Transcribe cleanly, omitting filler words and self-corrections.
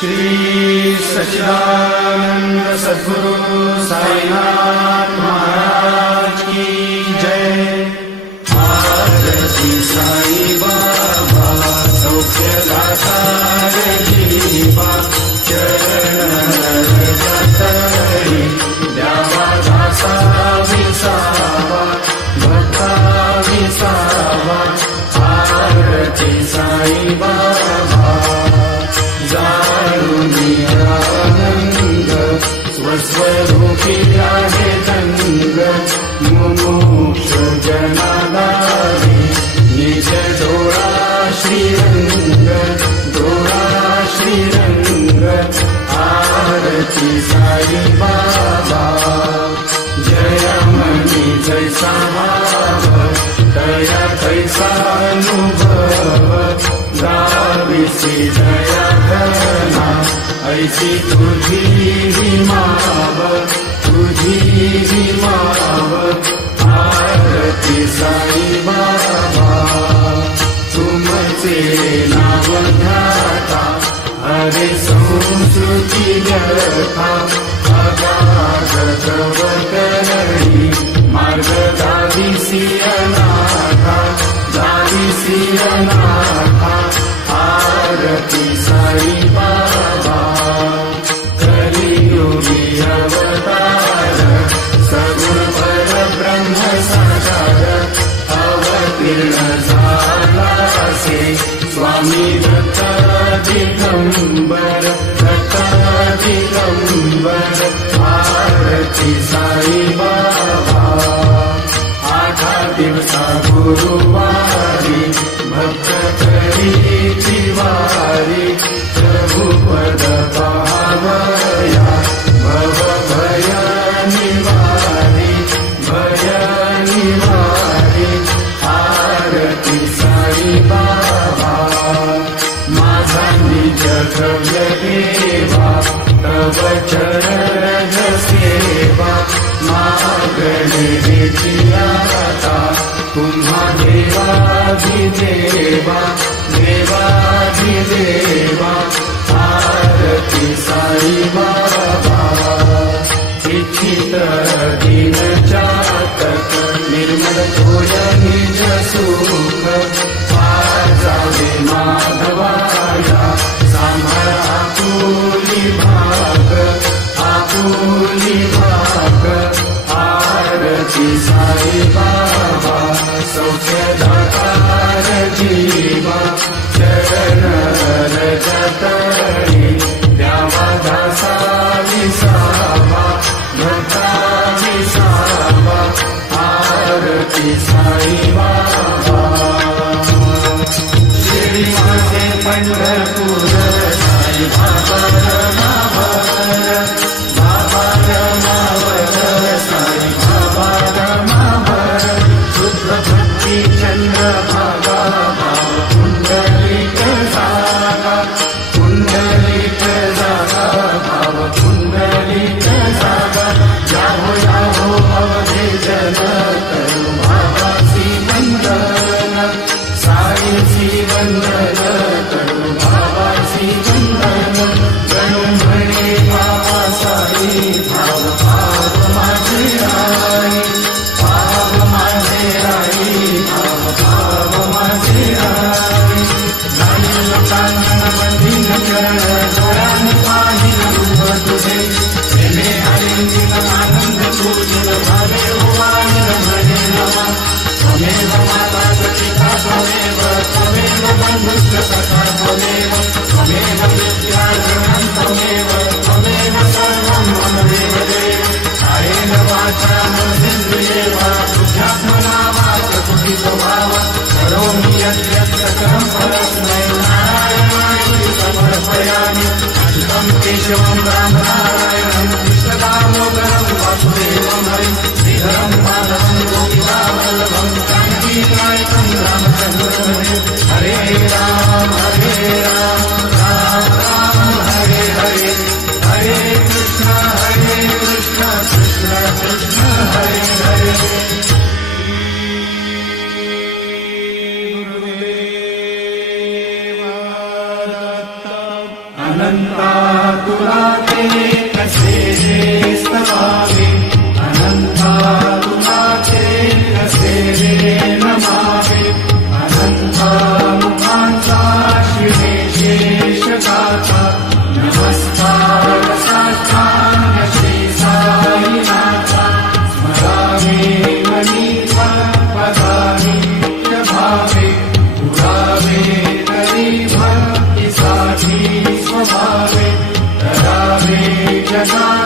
श्री सच्चिदानंद सद्गुरु साईनाथ महाराज की जय। आरती साई बाबा सौख्यदाता जीवा चरण रजतरी द्यावा दासा विसावा भक्ता विसावा। आरती साई बाबा आनंद स्वस्वरूपी आहे दंग मुमुक्ष जनादारी निज डोळा श्रीरंग डोळा श्रीरंग। आरती साई बाबा जय मनी जैसा भाव दया तैसा अनुभव गाविसी दया घना ऐसी तुझी ही माव तुझी ही माव। आरती साई बाबा तुमचे नाव ध्याता हरे संस्कृती व्यथा अगाध तव करणी मार्ग दाविसी अनाथा दाविसी अनाथा। आरती साई बाबा कलियुगी अवतार सगुण पर ब्रह्म साकार अवतीर्ण झाला से स्वामी दत्त दिगंबर दत्त दिगंबर। आरती साई बाबा आठा दिवसा गुरुवारी भक्त करी तिवारी प्रभु पद पावया भव भय निवारी भय निवारी। आरती साई बाबा माझा निज द्रव्य देवा तव चरण सेवा मागणे आता तुम्हा देवाधिदेवा देवाधिदेवा। आरती साई बाबा इच्छित दिन चातक निर्मल होय निज सुख पाजावे माधवाया सांभाळ आपुली भाग आपुली भाग। आरती साई बाबा सौख्यदाता जीवा चरण रजतरी द्यावा दासा विसावा भक्ता विसावा। आरती साई बाबा श्री माझे पंढरपूर साई बाबा रमावर बाबा रमावर साई बाबा रमावर। शुद्ध भक्ती चंद्र भागा भाव कुंडलिक जागा कुंडलिक जागा भाव कुंडलिक जागा। याहो याहो अवधेजन करू भावासी वंदन साईसी वंदन करू भावासी वंदन। जणू म्हणे बाबा साई भाव भाव माझे आई भाव माझे आई भाव भाव माझे आई। झाले लोकांना बंधीन चरण डोळ्याने पाहिलं रूप तुझे प्रेमे हरिंदिन आनंद तुझे भावे उवानिल म्हणे नमा। त्वमेव माता पिता त्वमेव त्वमेव बंधुश्च सखा त्वमेव त्वमेव विद्या जनं त्वमेव त्वमेव सर्वं मम देवदेव। कायेन वाचा मनसेन्द्रियेर्वा बुद्ध्यात्मनावाच कुटितो भाव करोमि यद्यत् सकलं परस्मै नारायणाय अनंता तुला ते कसे रे स्तवावे, अनंता तुला ते कसे रे नमावे, अनंता मुखांचा शिवे शेष गाथा, नमस्कार साष्टांग श्री साईनाथा, स्मरावे मनी पदानी भावे, पुरावे तरी भक्तीसाठी स्वभावे, करावे जगा